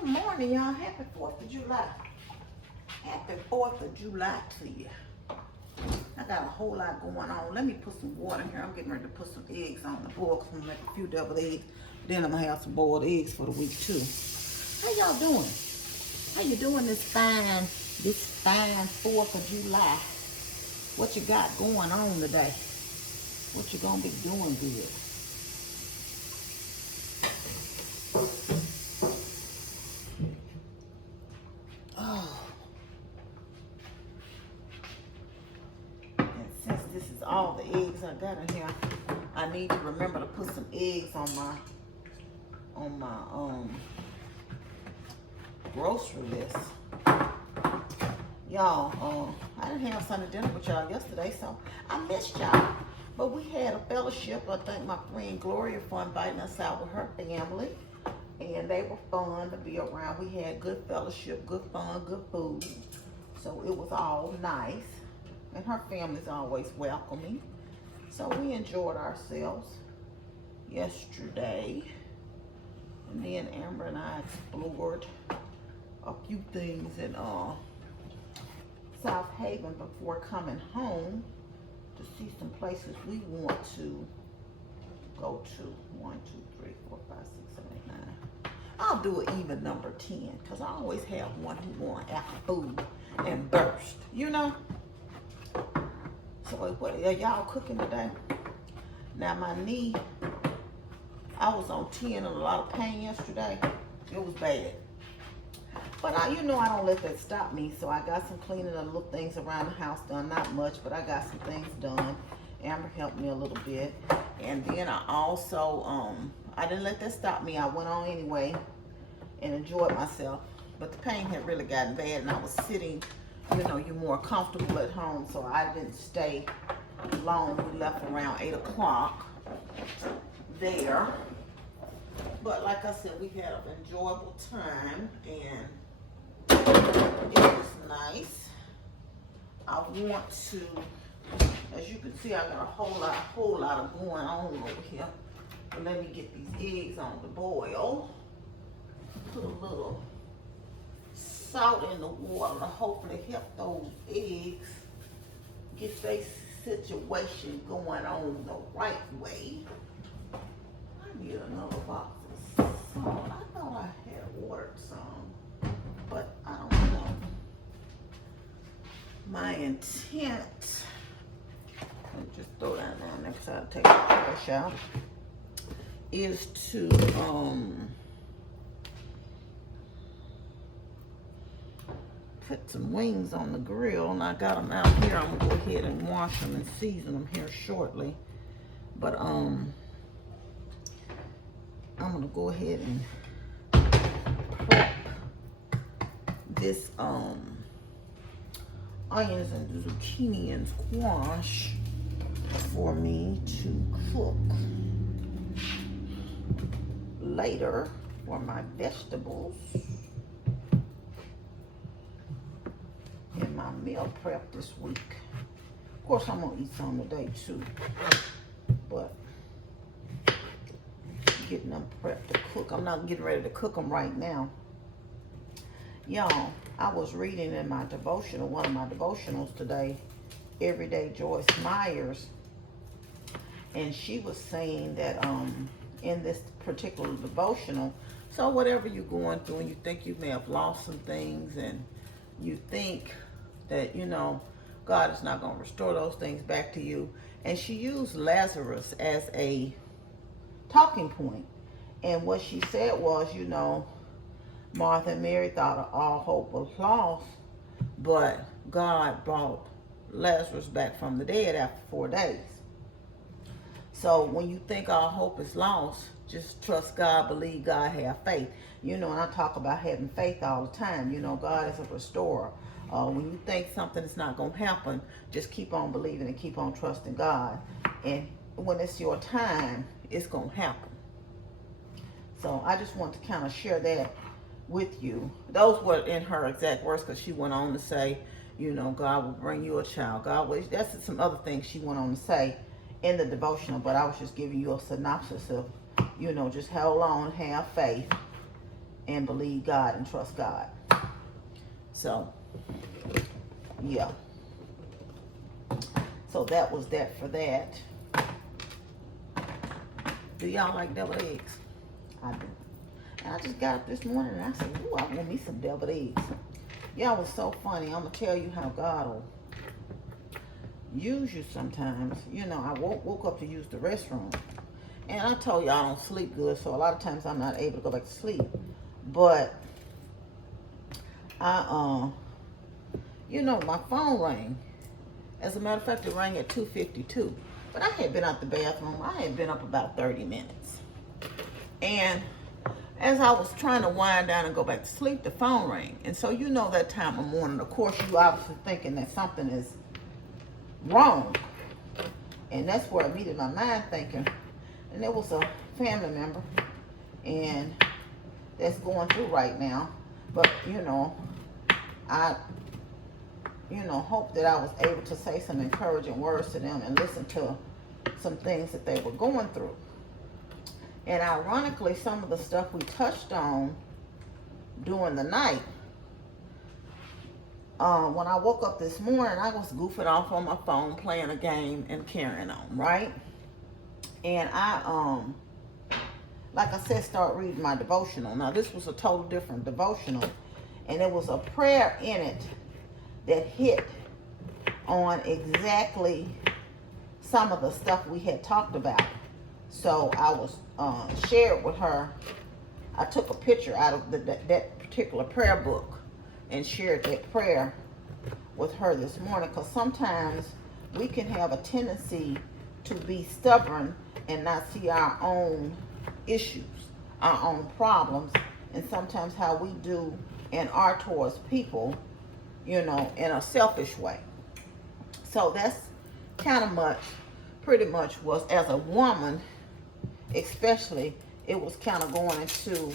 Good morning, y'all. Happy 4th of July. Happy 4th of July to you. I got a whole lot going on. Let me put some water in here. I'm getting ready to put some eggs on the board because I'm going to make a few deviled eggs. Then I'm going to have some boiled eggs for the week, too. How y'all doing? How you doing this fine 4th of July? What you got going on today? What you going to be doing good? All the eggs I got in here, I need to remember to put some eggs on my grocery list. Y'all, I didn't have Sunday dinner with y'all yesterday, so I missed y'all. But we had a fellowship. I think my friend Gloria for inviting us out with her family, and they were fun to be around. We had good fellowship, good fun, good food, so it was all nice. And her family's always welcoming. So we enjoyed ourselves yesterday. And then Amber and I explored a few things in South Haven before coming home to see some places we want to go to. 1, 2, 3, 4, 5, 6, 7, 8, 9. I'll do an even number 10 because I always have one who wants after food and burst, you know? So what are y'all cooking today? Now my knee, I was on 10 and a lot of pain yesterday. It was bad. But I don't let that stop me. So I got some cleaning of little things around the house done. Not much, but I got some things done. Amber helped me a little bit. And then I also, I didn't let that stop me. I went on anyway and enjoyed myself. But the pain had really gotten bad and I was sitting. You're more comfortable at home, so I didn't stay long. We left around 8 o'clock there. But like I said, we had an enjoyable time, and it was nice. I want to, as you can see, I got a whole lot of going on over here. But let me get these eggs on the boil. Put a little salt in the water to hopefully help those eggs get their situation going on the right way. I need another box of salt. I thought I had ordered some, but I don't know. My intent, let me just throw that down there because I'll take the trash out, is to put some wings on the grill, and I got them out here. I'm gonna go ahead and wash them and season them here shortly. But I'm gonna go ahead and prep this onions and zucchini and squash for me to cook later for my vegetables. My meal prep this week. Of course, I'm gonna eat some today too, but getting them prepped to cook. I'm not getting ready to cook them right now. Y'all, I was reading in my devotional, one of my devotionals today, Everyday Joyce Myers, and she was saying that in this particular devotional, so whatever you're going through and you think you may have lost some things and you think that, God is not going to restore those things back to you. And she used Lazarus as a talking point. And what she said was, Martha and Mary thought all hope was lost, but God brought Lazarus back from the dead after 4 days. So when you think all hope is lost, just trust God, believe God, have faith. And I talk about having faith all the time. God is a restorer. When you think something is not going to happen, just keep on believing and keep on trusting God. And when it's your time, it's going to happen. So I just want to kind of share that with you. Those were in her exact words, because she went on to say, God will bring you a child. God will. That's some other things she went on to say in the devotional, but I was just giving you a synopsis of, just hold on, have faith, and believe God and trust God. So, yeah. So that was that for that. Do y'all like deviled eggs? I do. And I just got up this morning and I said, ooh, I want me some deviled eggs. Y'all was so funny. I'm going to tell you how God will use you sometimes. You know, I woke up to use the restroom. And I told you I don't sleep good, so a lot of times I'm not able to go back to sleep. But you know, my phone rang. As a matter of fact, it rang at 2:52. But I had been out the bathroom. I had been up about 30 minutes. And as I was trying to wind down and go back to sleep, the phone rang. And so you know that time of morning, of course, you obviously thinking that something is wrong. And that's where I in my mind thinking. And it was a family member. And that's going through right now. But, you know, I hope that I was able to say some encouraging words to them and listen to some things that they were going through. And ironically, some of the stuff we touched on during the night, when I woke up this morning, I was goofing off on my phone, playing a game and carrying on, right? And I, like I said, start reading my devotional. Now, this was a total different devotional, and there was a prayer in it that hit on exactly some of the stuff we had talked about. So I was shared with her. I took a picture out of that particular prayer book and shared that prayer with her this morning, because sometimes we can have a tendency to be stubborn and not see our own issues, our own problems, and sometimes how we do and are towards people, you know, in a selfish way. So that's kind of pretty much was, as a woman especially, it was kind of going into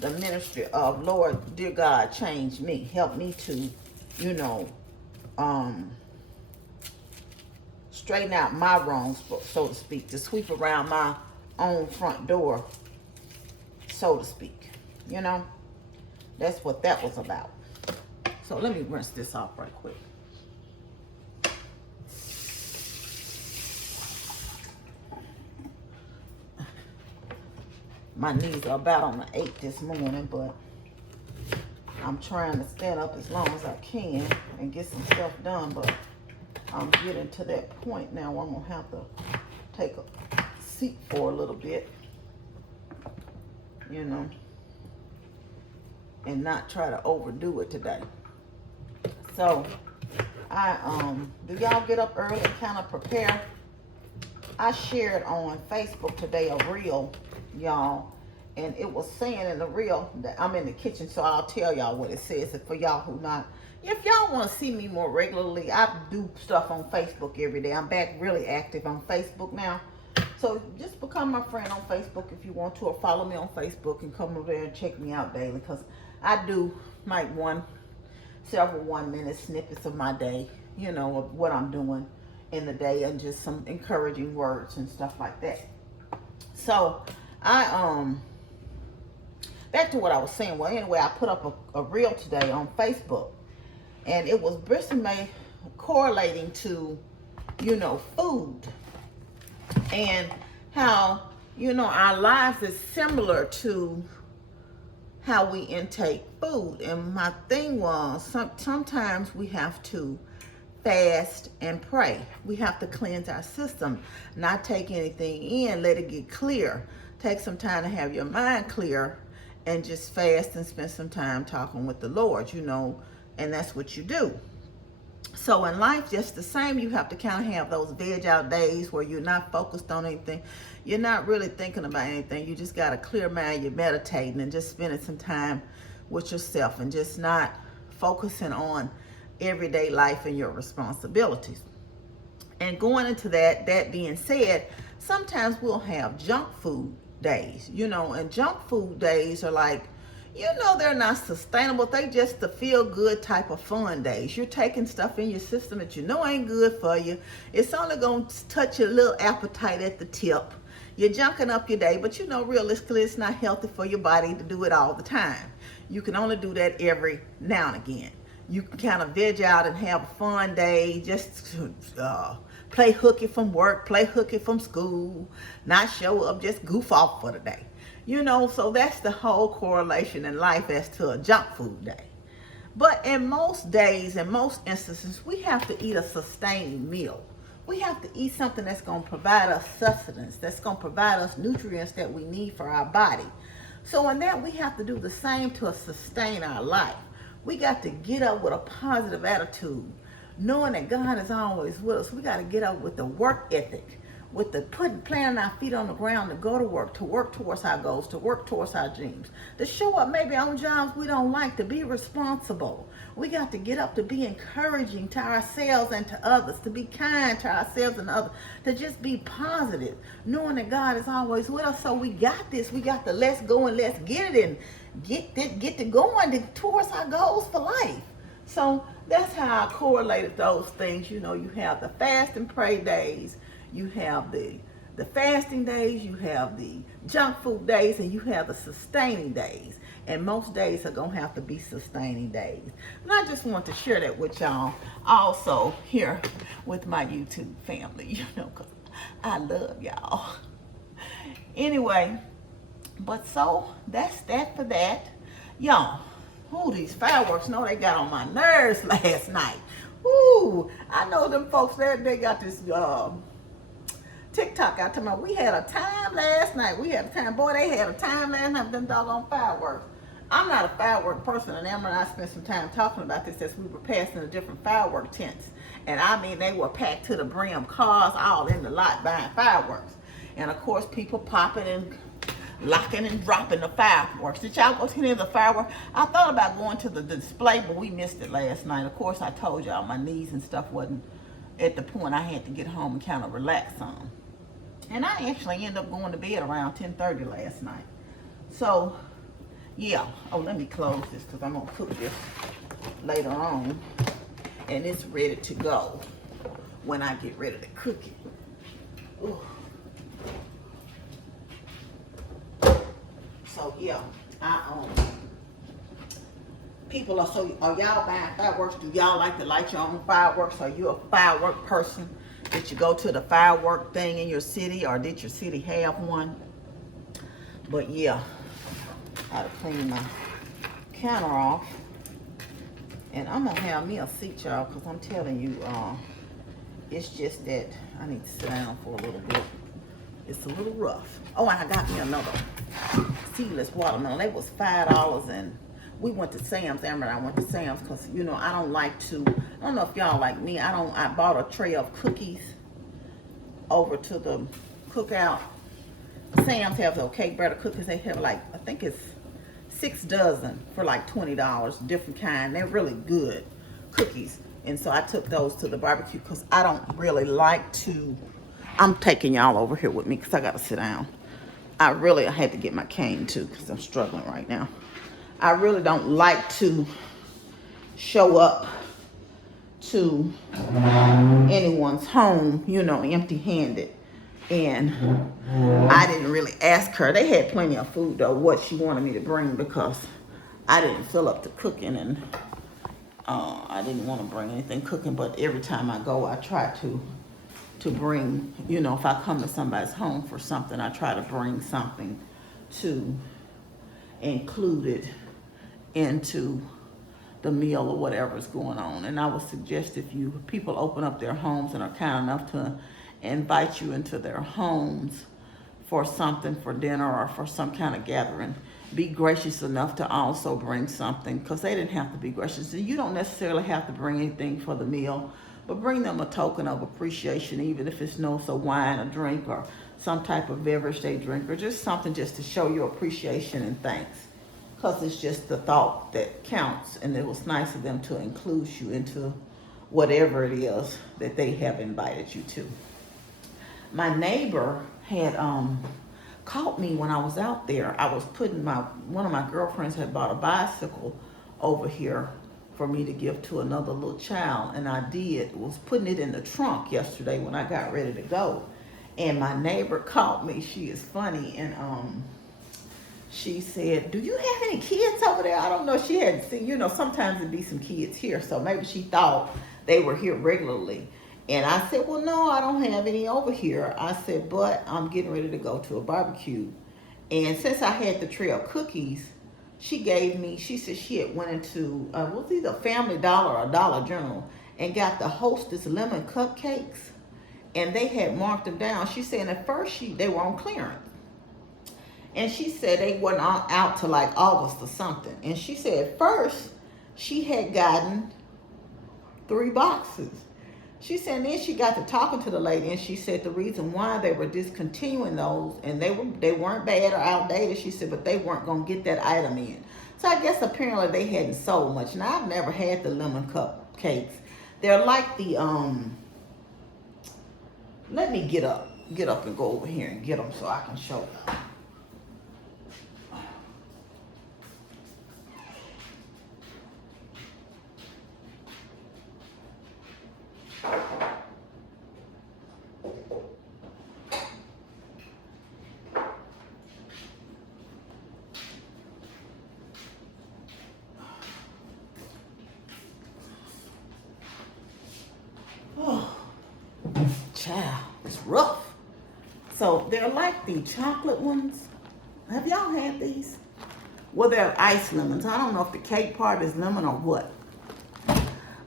the ministry of, Lord, dear God, change me. Help me to, you know, straighten out my wrongs, so to speak, to sweep around my own front door, so to speak. You know, that's what that was about. So let me rinse this off right quick. My knees are about on the 8 this morning, but I'm trying to stand up as long as I can and get some stuff done. But I'm getting to that point now where I'm going to have to take a seat for a little bit, you know, and not try to overdo it today. So do y'all get up early and kind of prepare? I shared on Facebook today a reel, y'all, and it was saying in the reel that I'm in the kitchen, so I'll tell y'all what it says. And for y'all who not, if y'all want to see me more regularly, I do stuff on Facebook every day. I'm back really active on Facebook now. So just become my friend on Facebook if you want to, or follow me on Facebook and come over there and check me out daily, because I do like several 1-minute snippets of my day, you know, of what I'm doing in the day, and just some encouraging words and stuff like that. So back to what I was saying. Well, anyway, I put up a reel today on Facebook, and it was Bristol correlating to, you know, food, and how, you know, our lives is similar to how we intake food. And my thing was, sometimes we have to fast and pray. We have to cleanse our system, not take anything in, let it get clear. Take some time to have your mind clear and just fast and spend some time talking with the Lord, you know, and that's what you do. So in life, just the same, you have to kind of have those veg out days where you're not focused on anything. You're not really thinking about anything. You just got a clear mind. You're meditating and just spending some time with yourself and just not focusing on everyday life and your responsibilities. And going into that being said, sometimes we'll have junk food days, you know, and junk food days are like, you know, they're not sustainable. They just the feel good type of fun days. You're taking stuff in your system that you know ain't good for you. It's only going to touch your little appetite at the tip. you're junking up your day, but you know, realistically, it's not healthy for your body to do it all the time. You can only do that every now and again. You can kind of veg out and have a fun day, just play hooky from work, play hooky from school, not show up, just goof off for the day. You know, so that's the whole correlation in life as to a junk food day. But in most days, in most instances, we have to eat a sustaining meal. We have to eat something that's going to provide us sustenance, that's going to provide us nutrients that we need for our body. So in that, we have to do the same to sustain our life. We got to get up with a positive attitude, knowing that God is always with us. We got to get up with the work ethic, with the planting our feet on the ground to go to work towards our goals, to work towards our dreams, to show up maybe on jobs we don't like, to be responsible. We got to get up to be encouraging to ourselves and to others, to be kind to ourselves and others, to just be positive, knowing that God is always with us. So we got this. We got to let's go and let's get it and get to going towards our goals for life. So that's how I correlated those things. You know, you have the fast and pray days, you have the fasting days, you have the junk food days, and you have the sustaining days. And most days are going to have to be sustaining days. And I just want to share that with y'all also here with my YouTube family, you know, because I love y'all. Anyway, but so that's that for that. Y'all, these fireworks, know they got on my nerves last night. Ooh, I know them folks there, they got this TikTok out to me. We had a time last night. We had a time. Boy, they had a time last night with them doggone fireworks. I'm not a firework person, and Amber and I spent some time talking about this as we were passing the different firework tents. And I mean, they were packed to the brim, cars all in the lot buying fireworks. And of course, people popping and locking and dropping the fireworks. Did y'all go to any of the fireworks? I thought about going to the display, but we missed it last night. Of course, I told y'all my knees and stuff wasn't at the point I had to get home and kind of relax some. And I actually ended up going to bed around 10:30 last night. So, yeah. Oh, let me close this because I'm going to cook this later on. And it's ready to go when I get ready to cook it. Ooh. So, yeah. People are y'all buying fireworks? Do y'all like to light your own fireworks? Are you a firework person? Did you go to the firework thing in your city, or did your city have one? But yeah, I had to clean my counter off. And I'm gonna have me a seat, y'all, because I'm telling you, it's just that I need to sit down for a little bit. It's a little rough. Oh, and I got me another seedless watermelon. They was $5, and we went to Sam's. Amber and I went to Sam's because, you know, I don't like to, I don't know if y'all like me, I bought a tray of cookies over to the cookout. Sam's have the cake butter cookies. They have like, I think it's 6 dozen for like $20, different kind. They're really good cookies. And so I took those to the barbecue because I don't really like to, I'm taking y'all over here with me because I got to sit down. I had to get my cane too because I'm struggling right now. I really don't like to show up to anyone's home, you know, empty-handed. And I didn't really ask her. They had plenty of food, though, what she wanted me to bring, because I didn't fill up the cooking, and I didn't want to bring anything cooking. But every time I go, I try to bring, you know, if I come to somebody's home for something, I try to bring something to include it into the meal or whatever's going on. And I would suggest if people open up their homes and are kind enough to invite you into their homes for something, for dinner or for some kind of gathering, be gracious enough to also bring something, because they didn't have to be gracious. You don't necessarily have to bring anything for the meal, but bring them a token of appreciation, even if it's a wine, a drink, or some type of beverage they drink, or just something just to show your appreciation and thanks. Because it's just the thought that counts, and it was nice of them to include you into whatever it is that they have invited you to. My neighbor had caught me when I was out there. I was putting one of my girlfriends had bought a bicycle over here for me to give to another little child, and was putting it in the trunk yesterday when I got ready to go. And my neighbor called me. She is funny. And she said, do you have any kids over there? I don't know. She hadn't seen, you know, sometimes there'd be some kids here. So maybe she thought they were here regularly. And I said, well, no, I don't have any over here. I said, but I'm getting ready to go to a barbecue. And since I had the tray of cookies, she gave me, she said she had went into, was either Family Dollar or Dollar General and got the Hostess lemon cupcakes. And they had marked them down. She said at first they were on clearance. And she said they weren't out to like August or something. And she said at first she had gotten 3 boxes. She said, and then she got to talking to the lady, and she said the reason why they were discontinuing those, and they weren't bad or outdated, she said, but they weren't going to get that item in. So I guess apparently they hadn't sold much. Now, I've never had the lemon cupcakes. They're like the, let me get up and go over here and get them so I can show you. Child, it's rough. So they're like the chocolate ones. Have y'all had these? Well, they're ice lemons. I don't know if the cake part is lemon or what.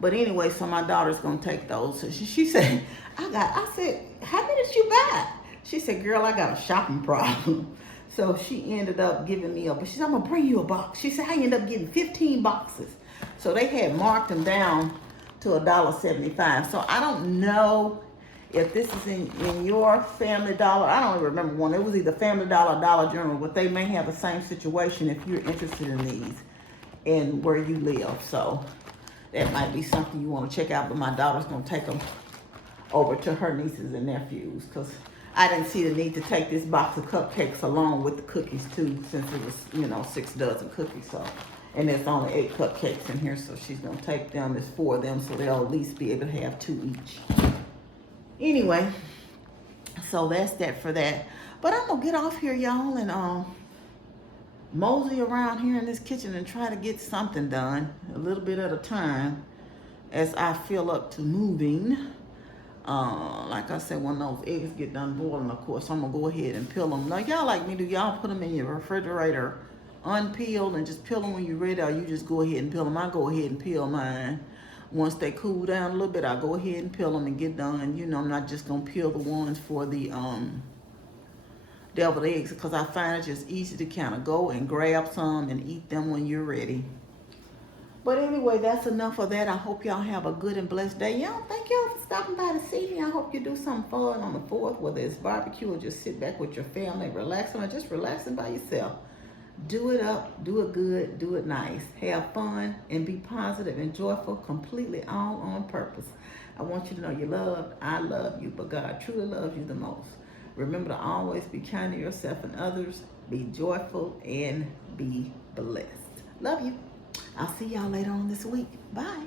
But anyway, so my daughter's gonna take those. So she said, I said, how many did you buy? She said, girl, I got a shopping problem. So she ended up giving me but she said, I'm gonna bring you a box. She said, I ended up getting 15 boxes. So they had marked them down to $1.75. So I don't know if this is in your Family Dollar. I don't even remember one. It was either Family Dollar or Dollar General, but they may have the same situation if you're interested in these and where you live. So that might be something you want to check out. But my daughter's going to take them over to her nieces and nephews because I didn't see the need to take this box of cupcakes along with the cookies too, since it was, 6 dozen cookies. So, and there's only 8 cupcakes in here, so she's going to take them. There's 4 of them, so they'll at least be able to have 2 each. Anyway, so that's that for that. But I'm gonna get off here, y'all, and mosey around here in this kitchen and try to get something done, a little bit at a time, as I feel up to moving. Like I said, when those eggs get done boiling, of course, I'm gonna go ahead and peel them. Like y'all like me, do y'all put them in your refrigerator unpeeled and just peel them when you're ready, or you just go ahead and peel them? I go ahead and peel mine. Once they cool down a little bit, I'll go ahead and peel them and get done. I'm not just going to peel the ones for the deviled eggs because I find it just easy to kind of go and grab some and eat them when you're ready. But anyway, that's enough of that. I hope y'all have a good and blessed day. Y'all, thank y'all for stopping by to see me. I hope you do something fun on the 4th, whether it's barbecue or just sit back with your family, relaxing, or just relaxing by yourself. Do it up, do it good, do it nice. Have fun and be positive and joyful, completely all on purpose. I want you to know you're loved. I love you, but God truly loves you the most. Remember to always be kind to yourself and others. Be joyful and be blessed. Love you. I'll see y'all later on this week. Bye.